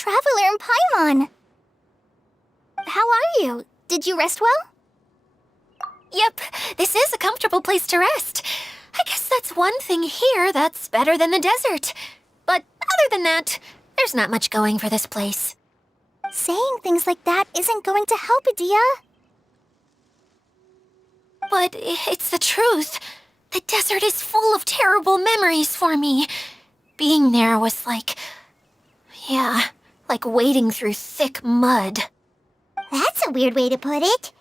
traveler in Paimon. How are you? Did you rest well? Yep, this is a comfortable place to rest. I guess that's one thing here that's better than the desert. But other than that, there's not much going for this place. Saying things like that isn't going to help, Adia. But it's the truth. The desert is full of terrible memories for me. Being there was like... yeah, like wading through thick mud. That's a weird way to put it.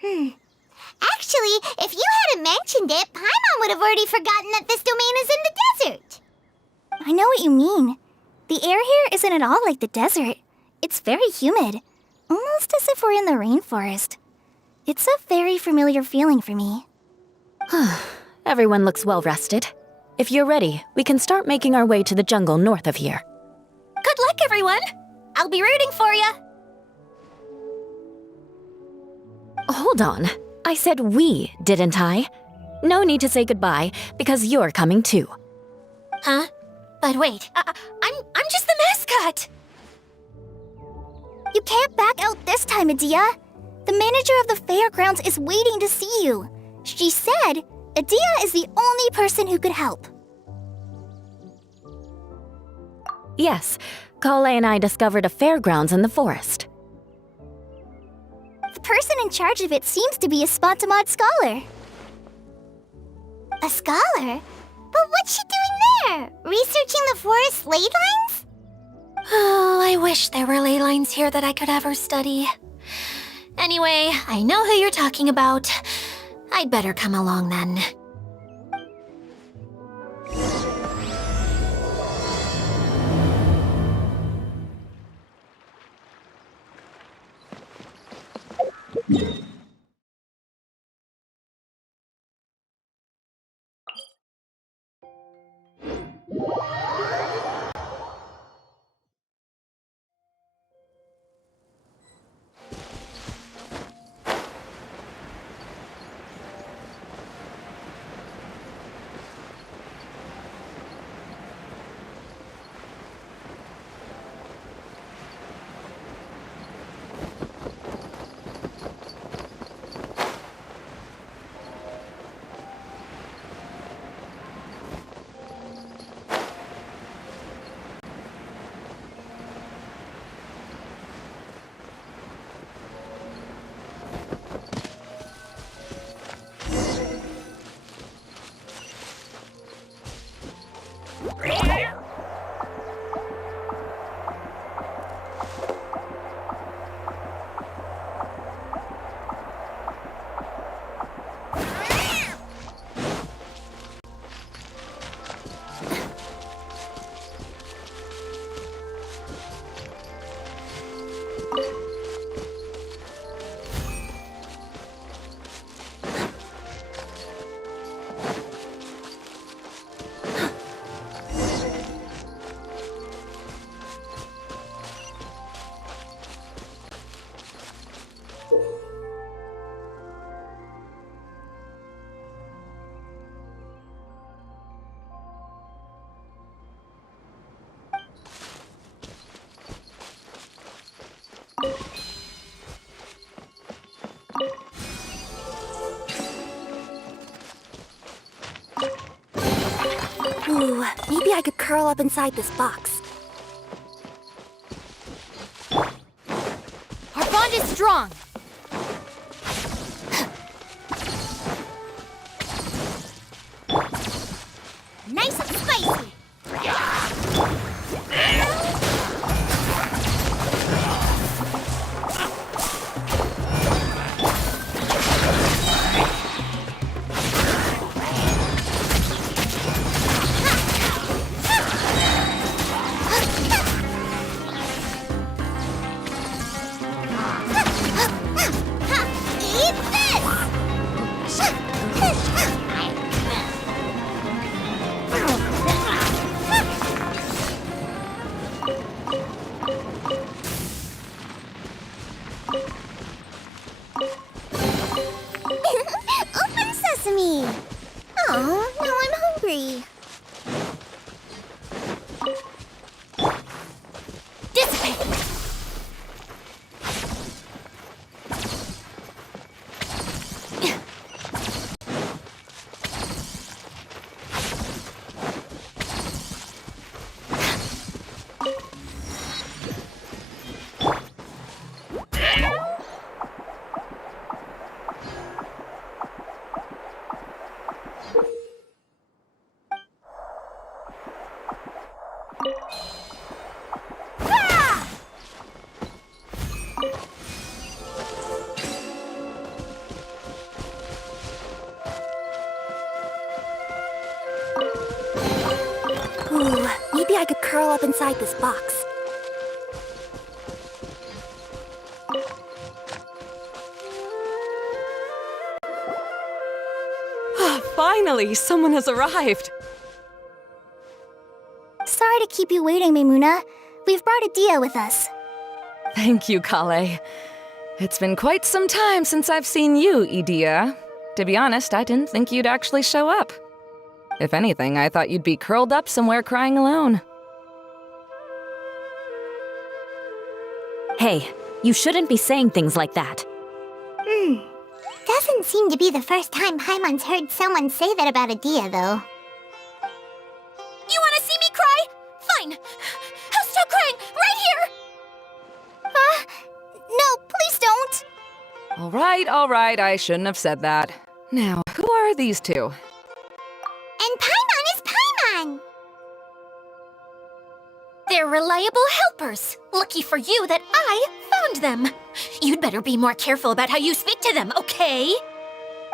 Actually, if you hadn't mentioned it, Paimon would have already forgotten that this domain is in the desert. I know what you mean. The air here isn't at all like the desert. It's very humid, almost as if we're in the rainforest. It's a very familiar feeling for me. Everyone looks well rested. If you're ready, we can start making our way to the jungle north of here. Good luck, everyone! I'll be rooting for you! Hold on. I said we, didn't I? No need to say goodbye, because you're coming too. Huh? But wait, I'm just the mascot! You can't back out this time, Adia. The manager of the fairgrounds is waiting to see you. She said Adia is the only person who could help. Yes, Kaeya and I discovered a fairgrounds in the forest. The person in charge of it seems to be a Spontamod scholar. A scholar? But what's she doing there? Researching the forest ley lines? Oh, I wish there were ley lines here that I could ever study. Anyway, I know who you're talking about. I'd better come along then. Ooh, maybe I could curl up inside this box. Our bond is strong! Nice and spicy! Ooh, maybe I could curl up inside this box. Finally, someone has arrived. Sorry to keep you waiting, Maimuna. We've brought Adia with us. Thank you, Kale. It's been quite some time since I've seen you, Idia. To be honest, I didn't think you'd actually show up. If anything, I thought you'd be curled up somewhere crying alone. Hey, you shouldn't be saying things like that. Doesn't seem to be the first time Paimon's heard someone say that about Adia, though. You wanna see me cry? Fine. I'll start crying right here! No, please don't! All right, I shouldn't have said that. Now, who are these two? And Paimon is Paimon! They're reliable helpers. Lucky for you that I found them. You'd better be more careful about how you speak to them, okay?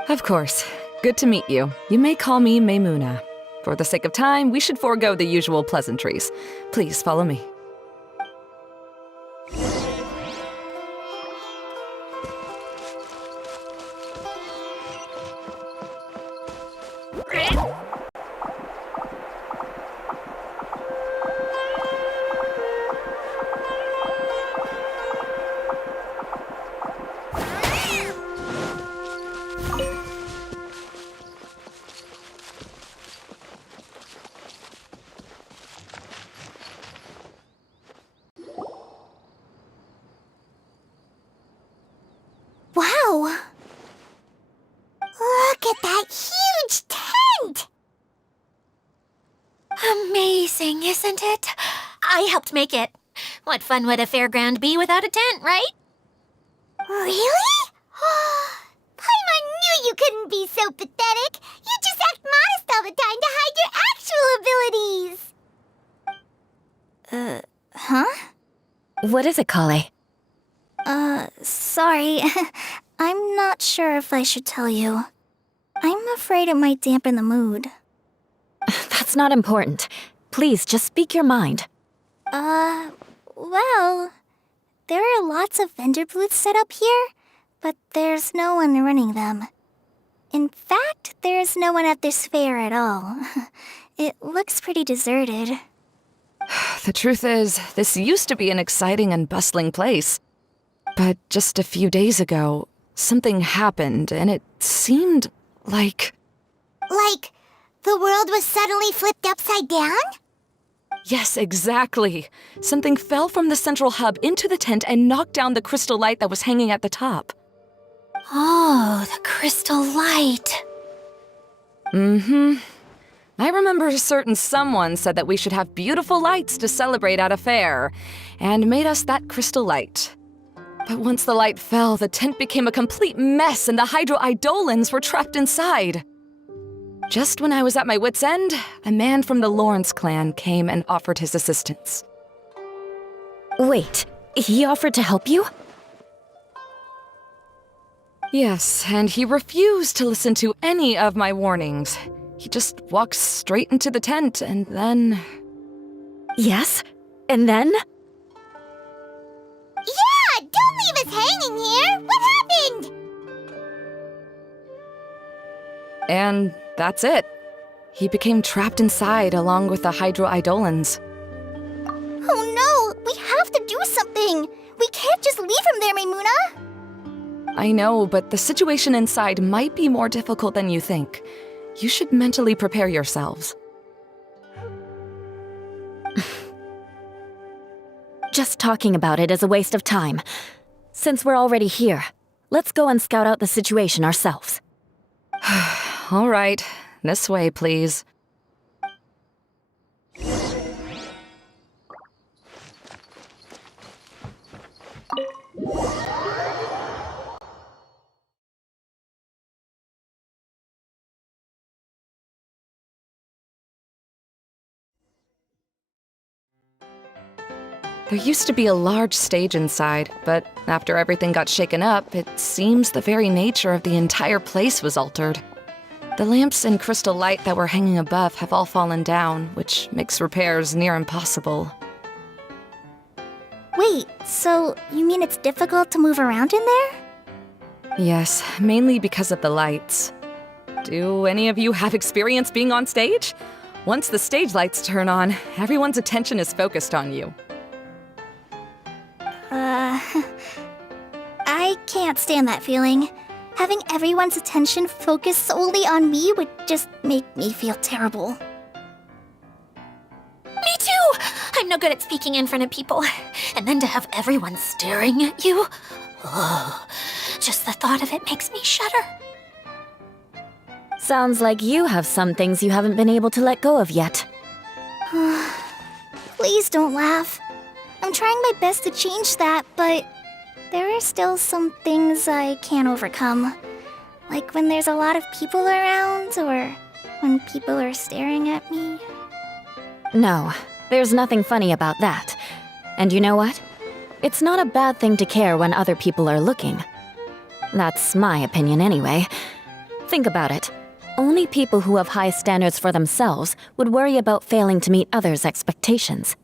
Of course. Good to meet you. You may call me Maimuna. For the sake of time, we should forego the usual pleasantries. Please follow me. Wow! Look at that huge tent! Amazing, isn't it? I helped make it. What fun would a fairground be without a tent, right? Really? Paimon knew you couldn't be so pathetic. You just act modest all the time to hide your actual abilities. Huh? What is it, Kale? Sorry. I'm not sure if I should tell you. I'm afraid it might dampen the mood. That's not important. Please, just speak your mind. Well, there are lots of vendor booths set up here, but there's no one running them. In fact, there's no one at this fair at all. It looks pretty deserted. The truth is, this used to be an exciting and bustling place. But just a few days ago, something happened, and it seemed like... Like, the world was suddenly flipped upside down? Yes, exactly. Something fell from the central hub into the tent and knocked down the crystal light that was hanging at the top. Oh, the crystal light. Mm-hmm. I remember a certain someone said that we should have beautiful lights to celebrate at a fair, and made us that crystal light. But once the light fell, the tent became a complete mess and the Hydro-Eidolons were trapped inside. Just when I was at my wit's end, a man from the Lawrence clan came and offered his assistance. Wait, he offered to help you? Yes, and he refused to listen to any of my warnings. He just walked straight into the tent and then... Yes? And then? Yeah! Don't leave us hanging here! What happened? And that's it. He became trapped inside along with the Hydro-Eidolons. Oh no! We have to do something! We can't just leave him there, Maimuna! I know, but the situation inside might be more difficult than you think. You should mentally prepare yourselves. Just talking about it is a waste of time. Since we're already here, let's go and scout out the situation ourselves. All right, this way, please. There used to be a large stage inside, but after everything got shaken up, it seems the very nature of the entire place was altered. The lamps and crystal light that were hanging above have all fallen down, which makes repairs near impossible. Wait, so you mean it's difficult to move around in there? Yes, mainly because of the lights. Do any of you have experience being on stage? Once the stage lights turn on, everyone's attention is focused on you. I can't stand that feeling. Having everyone's attention focused solely on me would just make me feel terrible. Me too! I'm no good at speaking in front of people. And then to have everyone staring at you. Oh, just the thought of it makes me shudder. Sounds like you have some things you haven't been able to let go of yet. Please don't laugh. I'm trying my best to change that, but there are still some things I can't overcome. Like when there's a lot of people around, or when people are staring at me. No, there's nothing funny about that. And you know what? It's not a bad thing to care when other people are looking. That's my opinion anyway. Think about it. Only people who have high standards for themselves would worry about failing to meet others' expectations.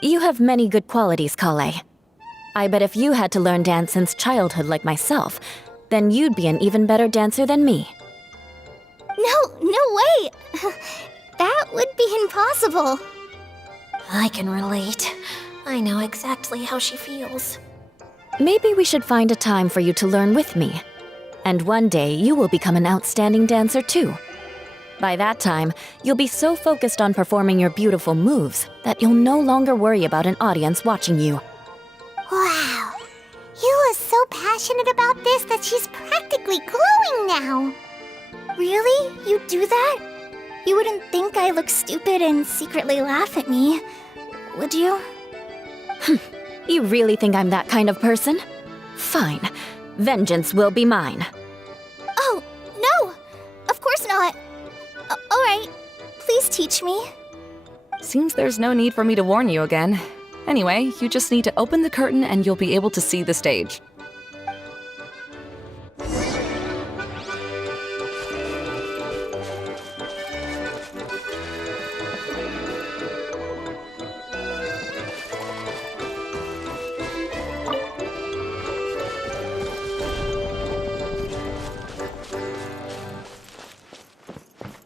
You have many good qualities, Kaeya. I bet if you had to learn dance since childhood like myself, then you'd be an even better dancer than me. No way! That would be impossible. I can relate. I know exactly how she feels. Maybe we should find a time for you to learn with me. And one day, you will become an outstanding dancer too. By that time, you'll be so focused on performing your beautiful moves that you'll no longer worry about an audience watching you. Wow. You are so passionate about this that she's practically glowing now. Really? You do that? You wouldn't think I look stupid and secretly laugh at me, would you? You really think I'm that kind of person? Fine. Vengeance will be mine. Oh, no! Of course not. Alright, please teach me. Seems there's no need for me to warn you again. Anyway, you just need to open the curtain and you'll be able to see the stage.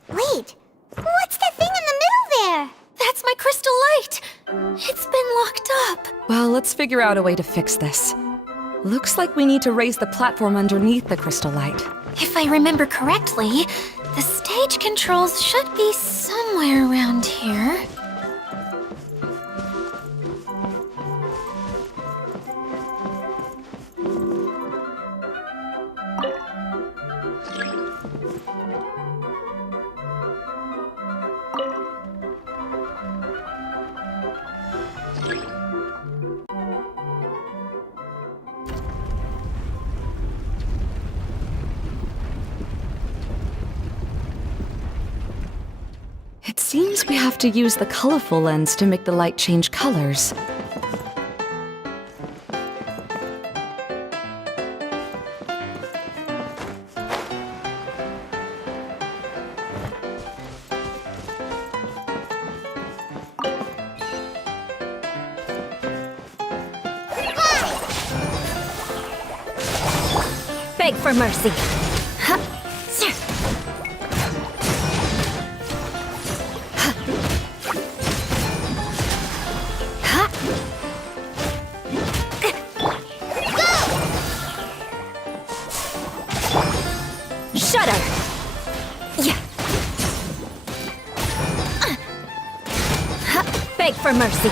Wait, what's that thing in the middle there? That's my crystal light! It's been locked up. Well, let's figure out a way to fix this. Looks like we need to raise the platform underneath the crystal light. If I remember correctly, the stage controls should be somewhere around here. It seems we have to use the colorful lens to make the light change colors. Beg for mercy. Shudder! Yeah. Beg for mercy.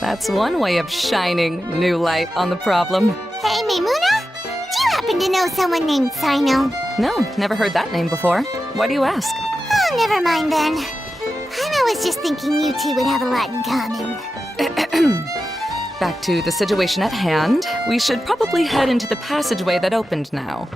That's one way of shining new light on the problem. Hey, Maimuna? Do you happen to know someone named Sino? No, never heard that name before. Why do you ask? Oh, never mind then. I was just thinking you two would have a lot in common. Back to the situation at hand. We should probably head into the passageway that opened now.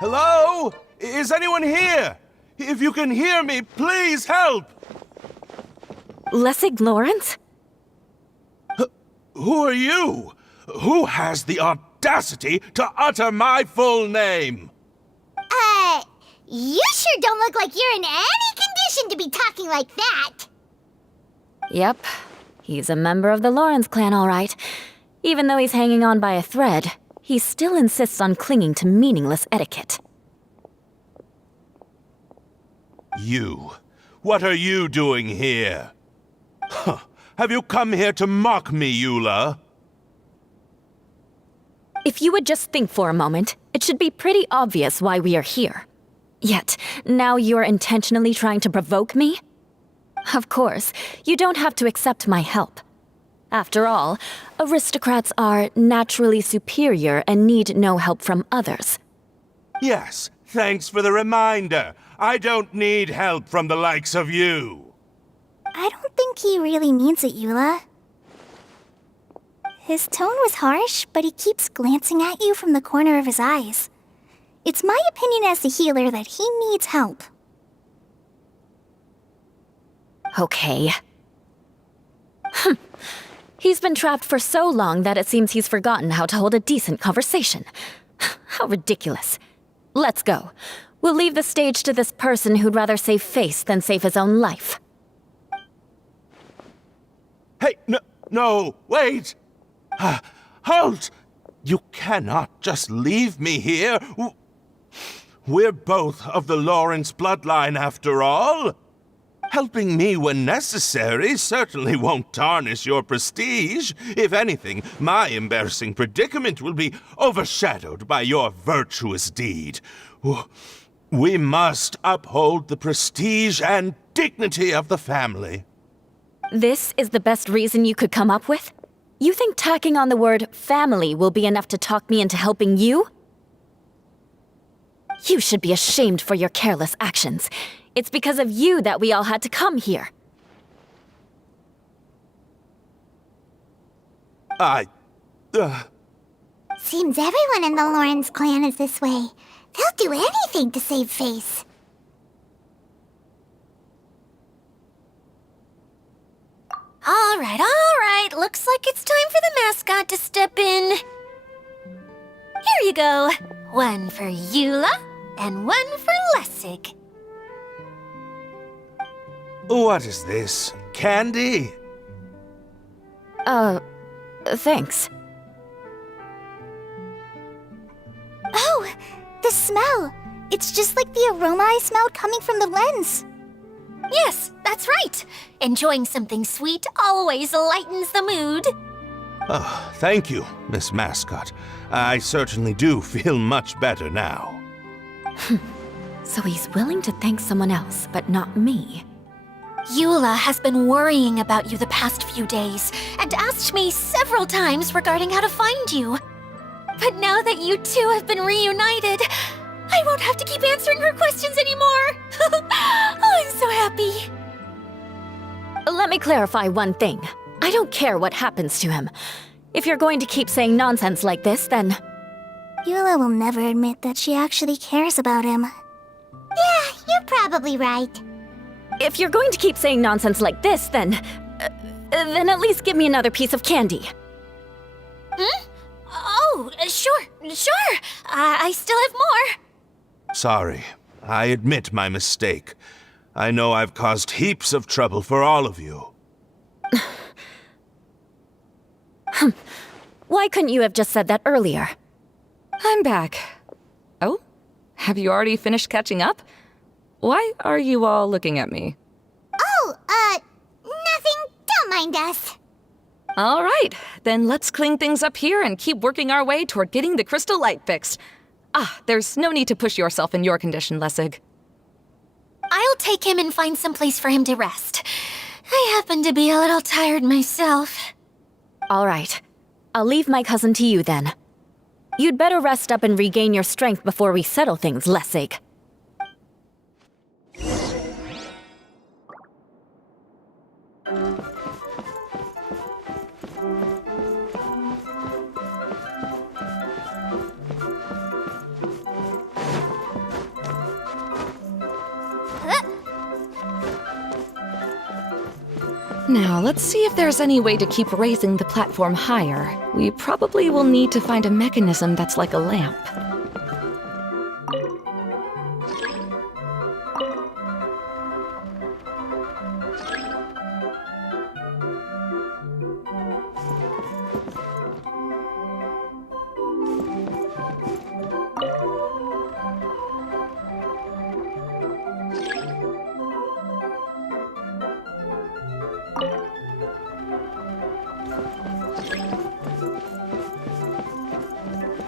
Hello? Is anyone here? If you can hear me, please help! Lessig Lawrence? Who are you? Who has the audacity to utter my full name? You sure don't look like you're in any condition to be talking like that. Yep. He's a member of the Lawrence clan, all right. Even though he's hanging on by a thread, he still insists on clinging to meaningless etiquette. You. What are you doing here? Huh. Have you come here to mock me, Eula? If you would just think for a moment, it should be pretty obvious why we are here. Yet, now you're intentionally trying to provoke me? Of course, you don't have to accept my help. After all, aristocrats are naturally superior and need no help from others. Yes, thanks for the reminder. I don't need help from the likes of you. I don't think he really means it, Eula. His tone was harsh, but he keeps glancing at you from the corner of his eyes. It's my opinion as the healer that he needs help. Okay. He's been trapped for so long that it seems he's forgotten how to hold a decent conversation. How ridiculous. Let's go. We'll leave the stage to this person who'd rather save face than save his own life. Hey, no, wait! Halt! You cannot just leave me here. We're both of the Lawrence bloodline, after all. Helping me when necessary certainly won't tarnish your prestige. If anything, my embarrassing predicament will be overshadowed by your virtuous deed. We must uphold the prestige and dignity of the family. This is the best reason you could come up with? You think tacking on the word family will be enough to talk me into helping you? You should be ashamed for your careless actions. It's because of you that we all had to come here. Seems everyone in the Lawrence clan is this way. They'll do anything to save face. All right. Looks like it's time for the mascot to step in. Here you go. One for Eula, and one for Lessig. What is this? Candy? Thanks. Oh, the smell. It's just like the aroma I smelled coming from the lens. Yes, that's right. Enjoying something sweet always lightens the mood. Oh, thank you, Miss Mascot. I certainly do feel much better now. So he's willing to thank someone else, but not me. Eula has been worrying about you the past few days and asked me several times regarding how to find you. But now that you two have been reunited, I won't have to keep answering her questions anymore. Oh, I'm so happy. Let me clarify one thing. I don't care what happens to him. If you're going to keep saying nonsense like this, then... Eula will never admit that she actually cares about him. Yeah, you're probably right. If you're going to keep saying nonsense like this, then at least give me another piece of candy. Oh, sure. I still have more. Sorry. I admit my mistake. I know I've caused heaps of trouble for all of you. Why couldn't you have just said that earlier? I'm back. Oh? Have you already finished catching up? Why are you all looking at me? Oh, nothing. Don't mind us. All right, then let's clean things up here and keep working our way toward getting the crystal light fixed. There's no need to push yourself in your condition, Lessig. I'll take him and find some place for him to rest. I happen to be a little tired myself. All right. I'll leave my cousin to you then. You'd better rest up and regain your strength before we settle things, Lessig. Now, let's see if there's any way to keep raising the platform higher. We probably will need to find a mechanism that's like a lamp.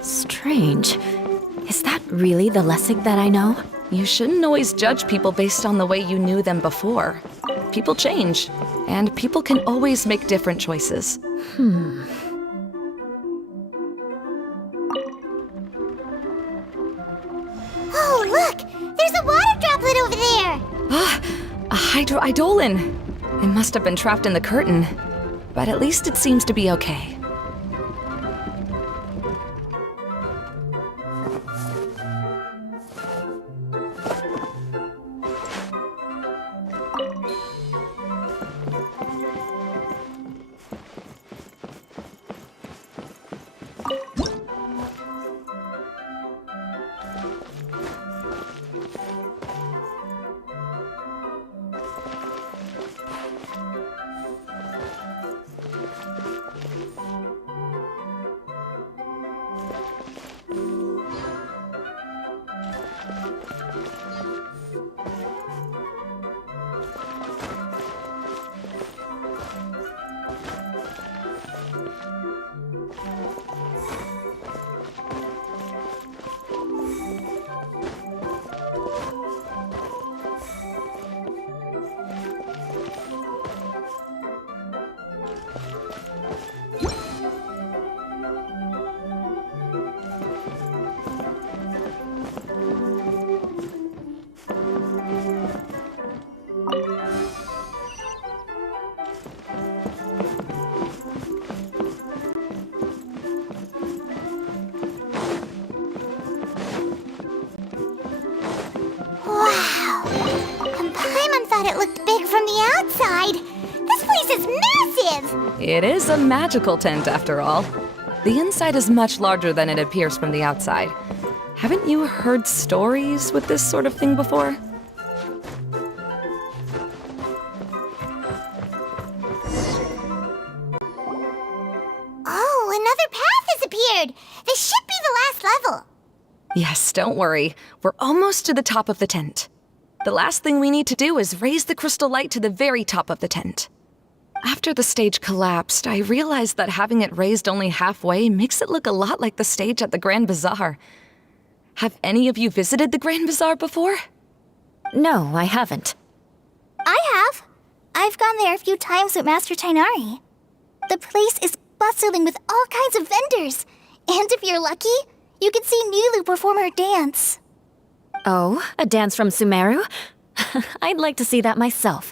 Strange. Is that really the Lessig that I know? You shouldn't always judge people based on the way you knew them before. People change, and people can always make different choices. Oh, look! There's a water droplet over there! Ah, a hydroidolin! It must have been trapped in the curtain, but at least it seems to be okay. From the outside. This place is massive! It is a magical tent, after all. The inside is much larger than it appears from the outside. Haven't you heard stories with this sort of thing before? Oh, another path has appeared! This should be the last level! Yes, don't worry. We're almost to the top of the tent. The last thing we need to do is raise the crystal light to the very top of the tent. After the stage collapsed, I realized that having it raised only halfway makes it look a lot like the stage at the Grand Bazaar. Have any of you visited the Grand Bazaar before? No, I haven't. I have. I've gone there a few times with Master Tainari. The place is bustling with all kinds of vendors. And if you're lucky, you can see Nulu perform her dance. Oh, a dance from Sumeru? I'd like to see that myself.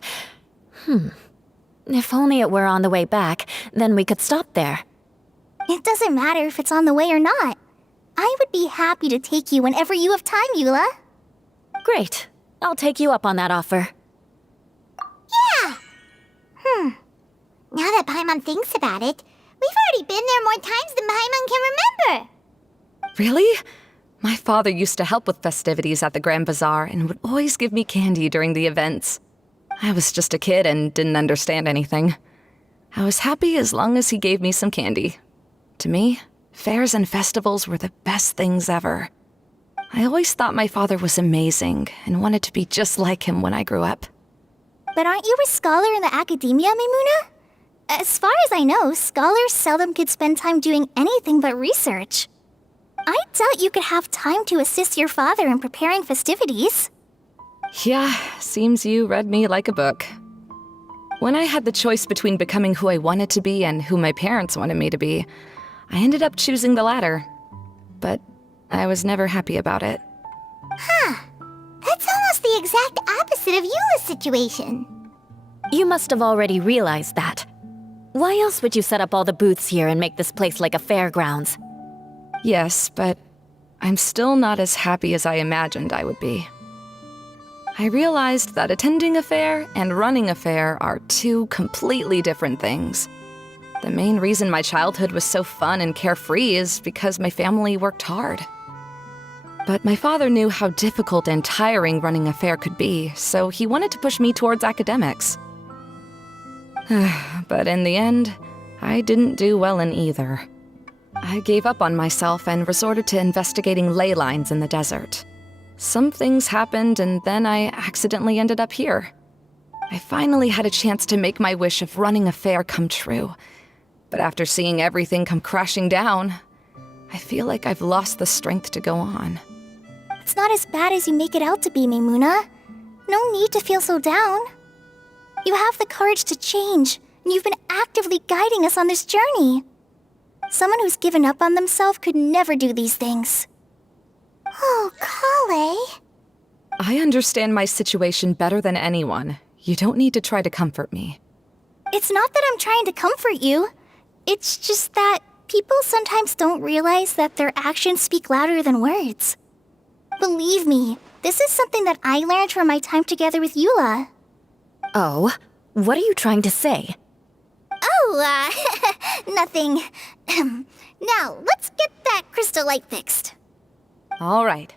If only it were on the way back, then we could stop there. It doesn't matter if it's on the way or not. I would be happy to take you whenever you have time, Eula. Great. I'll take you up on that offer. Yeah! Now that Paimon thinks about it, we've already been there more times than Paimon can remember. Really? My father used to help with festivities at the Grand Bazaar and would always give me candy during the events. I was just a kid and didn't understand anything. I was happy as long as he gave me some candy. To me, fairs and festivals were the best things ever. I always thought my father was amazing and wanted to be just like him when I grew up. But aren't you a scholar in the academia, Mimuna? As far as I know, scholars seldom could spend time doing anything but research. I doubt you could have time to assist your father in preparing festivities. Yeah, seems you read me like a book. When I had the choice between becoming who I wanted to be and who my parents wanted me to be, I ended up choosing the latter. but I was never happy about it. That's almost the exact opposite of Eula's situation. You must have already realized that. Why else would you set up all the booths here and make this place like a fairgrounds? Yes, but I'm still not as happy as I imagined I would be. I realized that attending a fair and running a fair are two completely different things. The main reason my childhood was so fun and carefree is because my family worked hard. But my father knew how difficult and tiring running a fair could be, so he wanted to push me towards academics. But in the end, I didn't do well in either. I gave up on myself and resorted to investigating ley lines in the desert. Some things happened, and then I accidentally ended up here. I finally had a chance to make my wish of running a fair come true. But after seeing everything come crashing down, I feel like I've lost the strength to go on. It's not as bad as you make it out to be, Maimuna. No need to feel so down. You have the courage to change, and you've been actively guiding us on this journey. Someone who's given up on themselves could never do these things. Oh, Kale. I understand my situation better than anyone. You don't need to try to comfort me. It's not that I'm trying to comfort you. It's just that people sometimes don't realize that their actions speak louder than words. Believe me, this is something that I learned from my time together with Eula. Oh, what are you trying to say? Oh, nothing. Now, let's get that crystal light fixed. All right.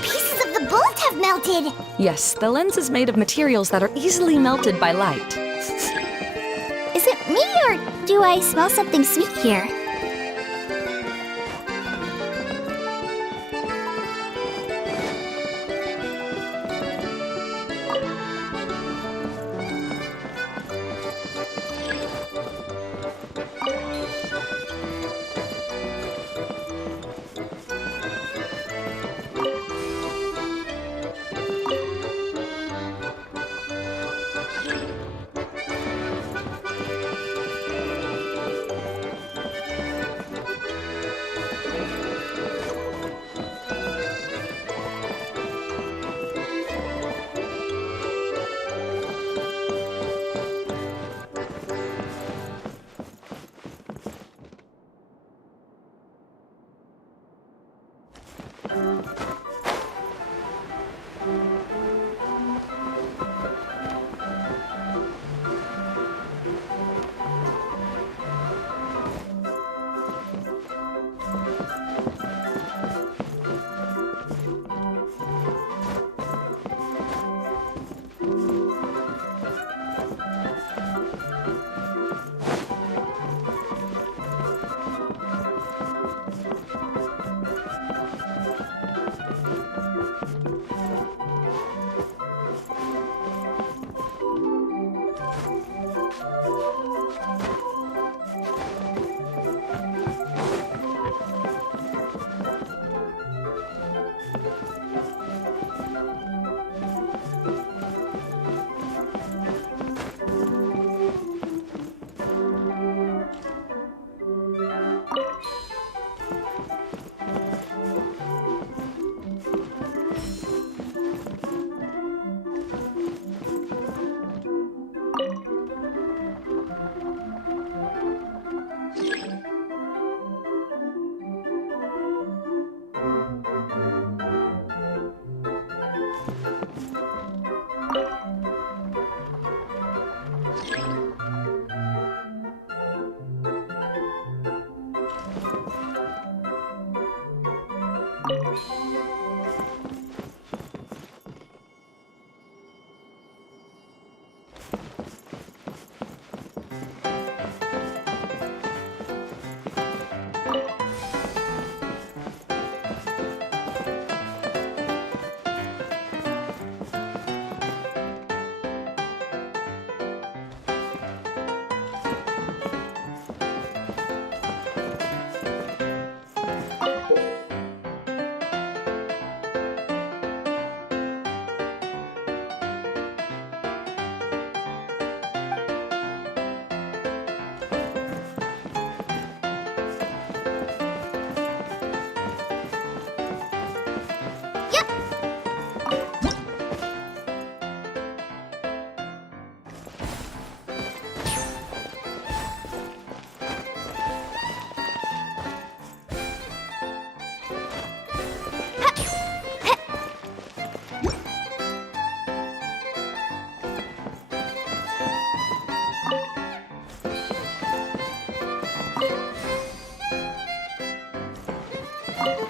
Pieces of the bolt have melted. Yes, the lens is made of materials that are easily melted by light. Is it me, or do I smell something sweet here?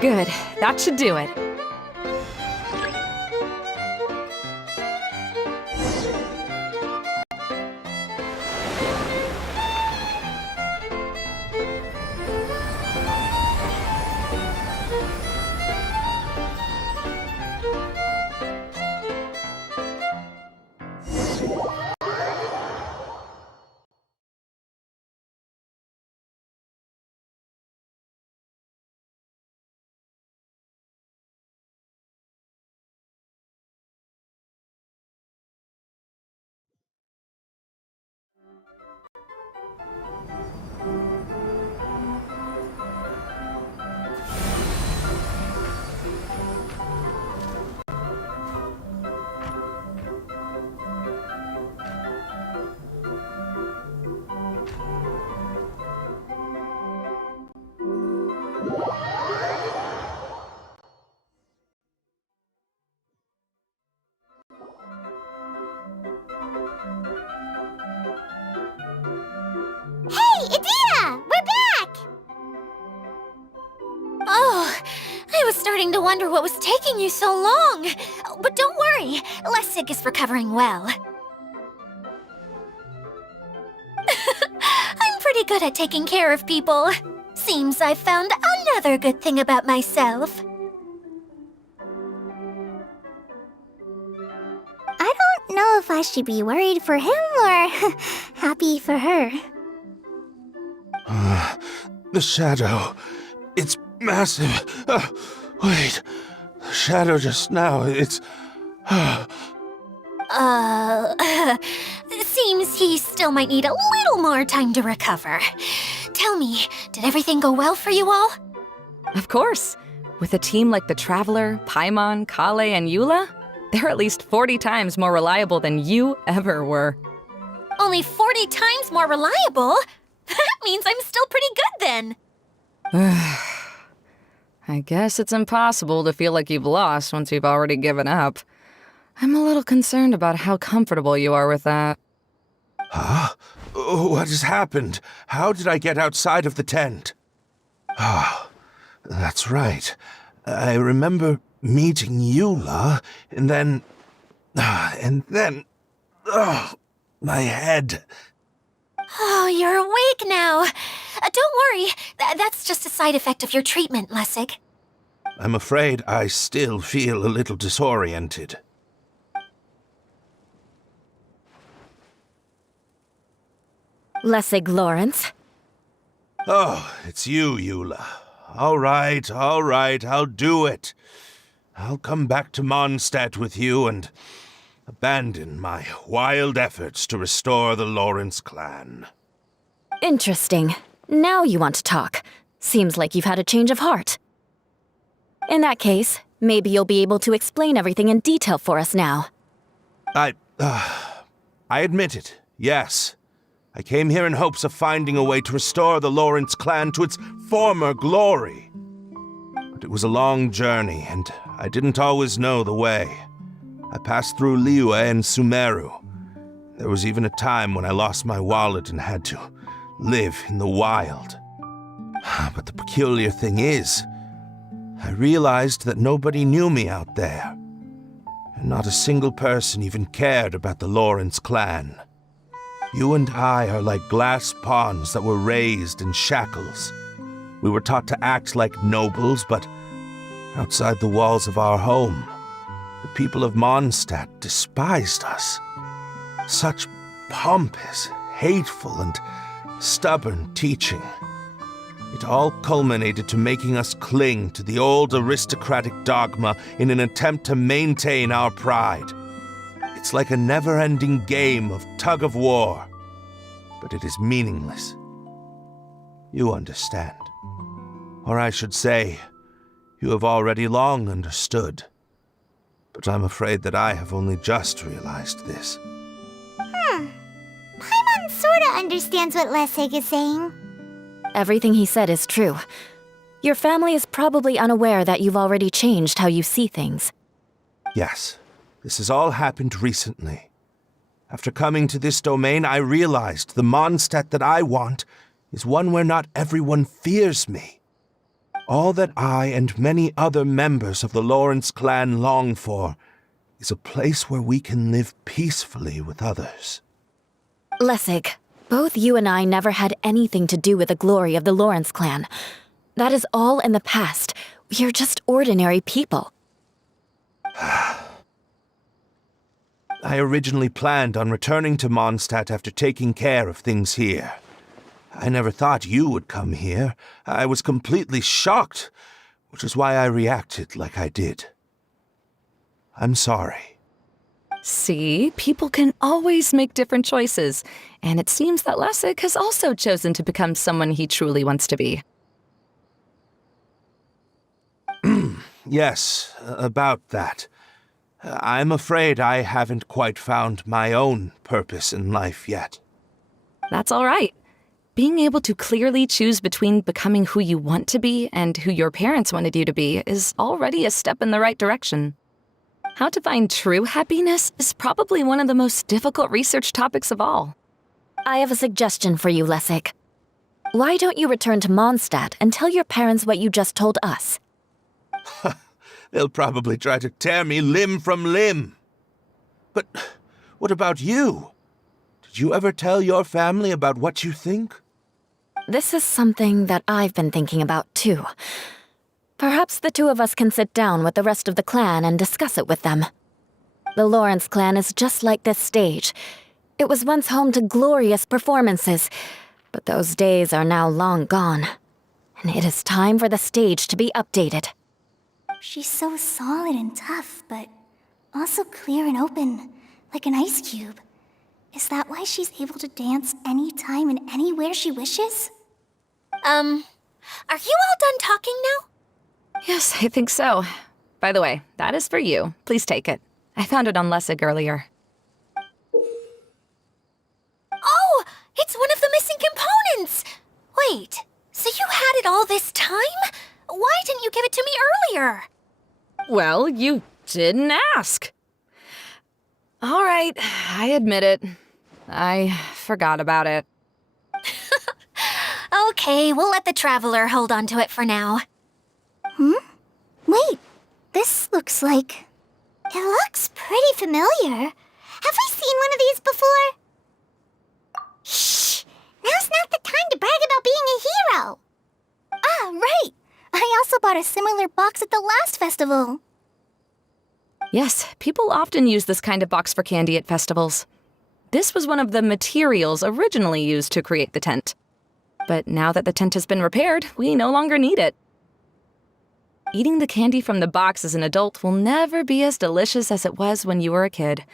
Good. That should do it. Hey, Idea! We're back! Oh, I was starting to wonder what was taking you so long. But don't worry, Lessig is recovering well. I'm pretty good at taking care of people. Seems I've found another good thing about myself. I don't know if I should be worried for him or happy for her. The shadow. It's massive. Wait. The shadow just now. It's... Seems he still might need a little more time to recover. Tell me, did everything go well for you all? Of course. With a team like the Traveler, Paimon, Kale, and Eula, they're at least 40 times more reliable than you ever were. Only 40 times more reliable? That means I'm still pretty good then. I guess it's impossible to feel like you've lost once you've already given up. I'm a little concerned about how comfortable you are with that. Huh? What has happened? How did I get outside of the tent? Ah, that's right. I remember meeting Eula, and then... my head... Oh, you're awake now. Don't worry, that's just a side effect of your treatment, Lessig. I'm afraid I still feel a little disoriented. Lessig Lawrence. Oh, it's you, Eula. All right, I'll do it. I'll come back to Mondstadt with you and abandon my wild efforts to restore the Lawrence clan. Interesting. Now you want to talk. Seems like you've had a change of heart. In that case, maybe you'll be able to explain everything in detail for us now. I admit it, yes. I came here in hopes of finding a way to restore the Lawrence clan to its former glory. But it was a long journey, and I didn't always know the way. I passed through Liyue and Sumeru. There was even a time when I lost my wallet and had to live in the wild. But the peculiar thing is, I realized that nobody knew me out there. And not a single person even cared about the Lawrence clan. You and I are like glass pawns that were raised in shackles. We were taught to act like nobles, but outside the walls of our home, the people of Mondstadt despised us. Such pompous, hateful, and stubborn teaching. It all culminated to making us cling to the old aristocratic dogma in an attempt to maintain our pride. It's like a never-ending game of tug-of-war, but it is meaningless. You understand. Or I should say, you have already long understood. But I'm afraid that I have only just realized this. Paimon sorta understands what Lessig is saying. Everything he said is true. Your family is probably unaware that you've already changed how you see things. Yes, this has all happened recently. After coming to this domain, I realized the Mondstadt that I want is one where not everyone fears me. All that I and many other members of the Lawrence clan long for is a place where we can live peacefully with others. Lessig, both you and I never had anything to do with the glory of the Lawrence clan. That is all in the past. We are just ordinary people. I originally planned on returning to Mondstadt after taking care of things here. I never thought you would come here. I was completely shocked, which is why I reacted like I did. I'm sorry. See, people can always make different choices, and it seems that Lessig has also chosen to become someone he truly wants to be. Yes, about that. I'm afraid I haven't quite found my own purpose in life yet. That's all right. Being able to clearly choose between becoming who you want to be and who your parents wanted you to be is already a step in the right direction. How to find true happiness is probably one of the most difficult research topics of all. I have a suggestion for you, Lessig. Why don't you return to Mondstadt and tell your parents what you just told us? They'll probably try to tear me limb from limb. But what about you? Did you ever tell your family about what you think? This is something that I've been thinking about, too. Perhaps the two of us can sit down with the rest of the clan and discuss it with them. The Lawrence clan is just like this stage. It was once home to glorious performances, but those days are now long gone. And it is time for the stage to be updated. She's so solid and tough, but also clear and open, like an ice cube. Is that why she's able to dance anytime and anywhere she wishes? Are you all done talking now? Yes, I think so. By the way, that is for you. Please take it. I found it on Lessig earlier. Oh, it's one of the missing components! Wait, so you had it all this time? Why didn't you give it to me earlier? Well, you didn't ask. All right, I admit it. I forgot about it. Okay, we'll let the Traveler hold on to it for now. Wait, this looks like... It looks pretty familiar. Have we seen one of these before? Shh! Now's not the time to brag about being a hero! Ah, right! I also bought a similar box at the last festival. Yes, people often use this kind of box for candy at festivals. This was one of the materials originally used to create the tent. But now that the tent has been repaired, we no longer need it. Eating the candy from the box as an adult will never be as delicious as it was when you were a kid.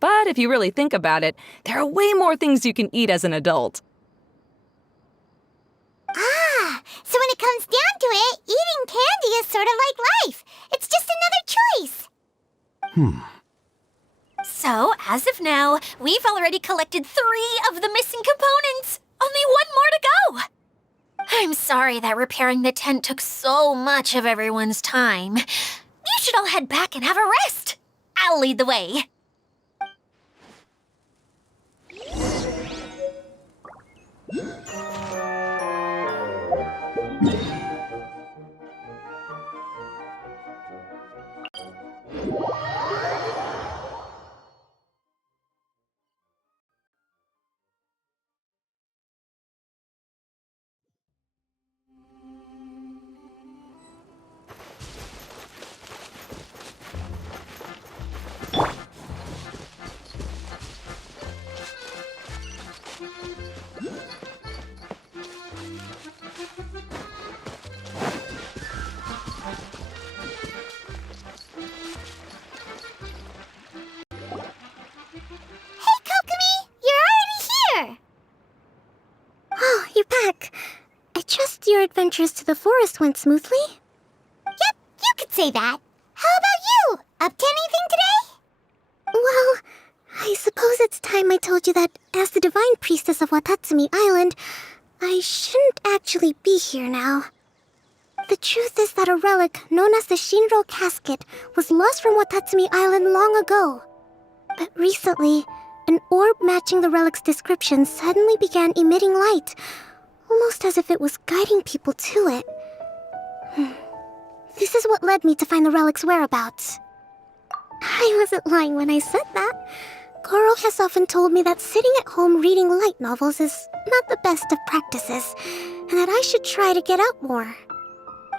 But if you really think about it, there are way more things you can eat as an adult. Ah, so when it comes down to it, eating candy is sort of like life. It's just another choice. So, as of now, we've already collected 3 of the missing components. Only 1 more to go. I'm sorry that repairing the tent took so much of everyone's time. You should all head back and have a rest. I'll lead the way. Your adventures to the forest went smoothly? Yep, you could say that. How about you? Up to anything today? Well, I suppose it's time I told you that as the divine priestess of Watatsumi Island, I shouldn't actually be here now. The truth is that a relic known as the Shinro Casket was lost from Watatsumi Island long ago. But recently, an orb matching the relic's description suddenly began emitting light, almost as if it was guiding people to it. This is what led me to find the relic's whereabouts. I wasn't lying when I said that. Goro has often told me that sitting at home reading light novels is not the best of practices, and that I should try to get out more.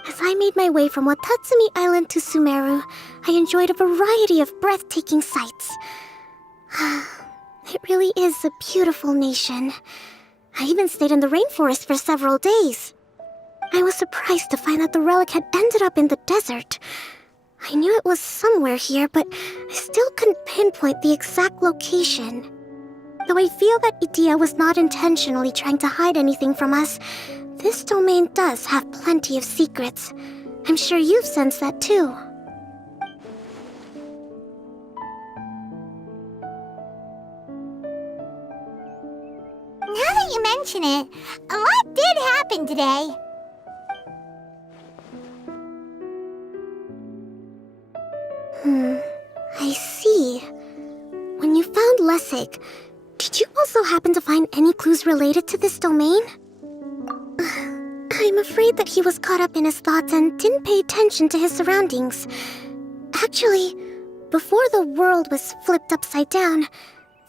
As I made my way from Watatsumi Island to Sumeru, I enjoyed a variety of breathtaking sights. It really is a beautiful nation. I even stayed in the rainforest for several days. I was surprised to find that the relic had ended up in the desert. I knew it was somewhere here, but I still couldn't pinpoint the exact location. Though I feel that Idia was not intentionally trying to hide anything from us, this domain does have plenty of secrets. I'm sure you've sensed that too. Now that you mention it, a lot did happen today. I see. When you found Lessig, did you also happen to find any clues related to this domain? I'm afraid that he was caught up in his thoughts and didn't pay attention to his surroundings. Actually, before the world was flipped upside down,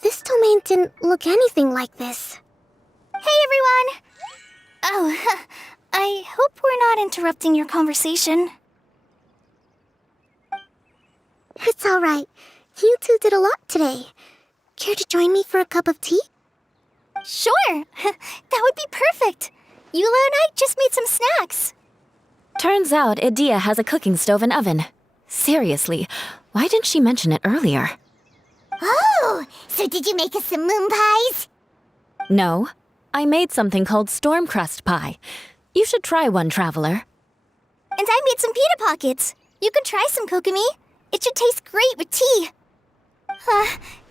this domain didn't look anything like this. Hey everyone! Oh, I hope we're not interrupting your conversation. It's alright. You two did a lot today. Care to join me for a cup of tea? Sure! That would be perfect! Eula and I just made some snacks. Turns out Idia has a cooking stove and oven. Seriously, why didn't she mention it earlier? Oh, so did you make us some moon pies? No, I made something called storm crust pie. You should try one, traveler. And I made some pita pockets. You could try some, Kokomi. It should taste great with tea.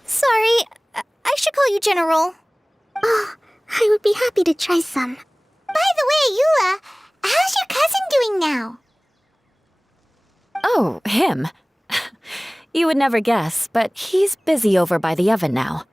Sorry. I should call you General. Oh, I would be happy to try some. By the way, Eula, how's your cousin doing now? Oh, him. You would never guess, but he's busy over by the oven now.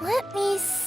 Let me see.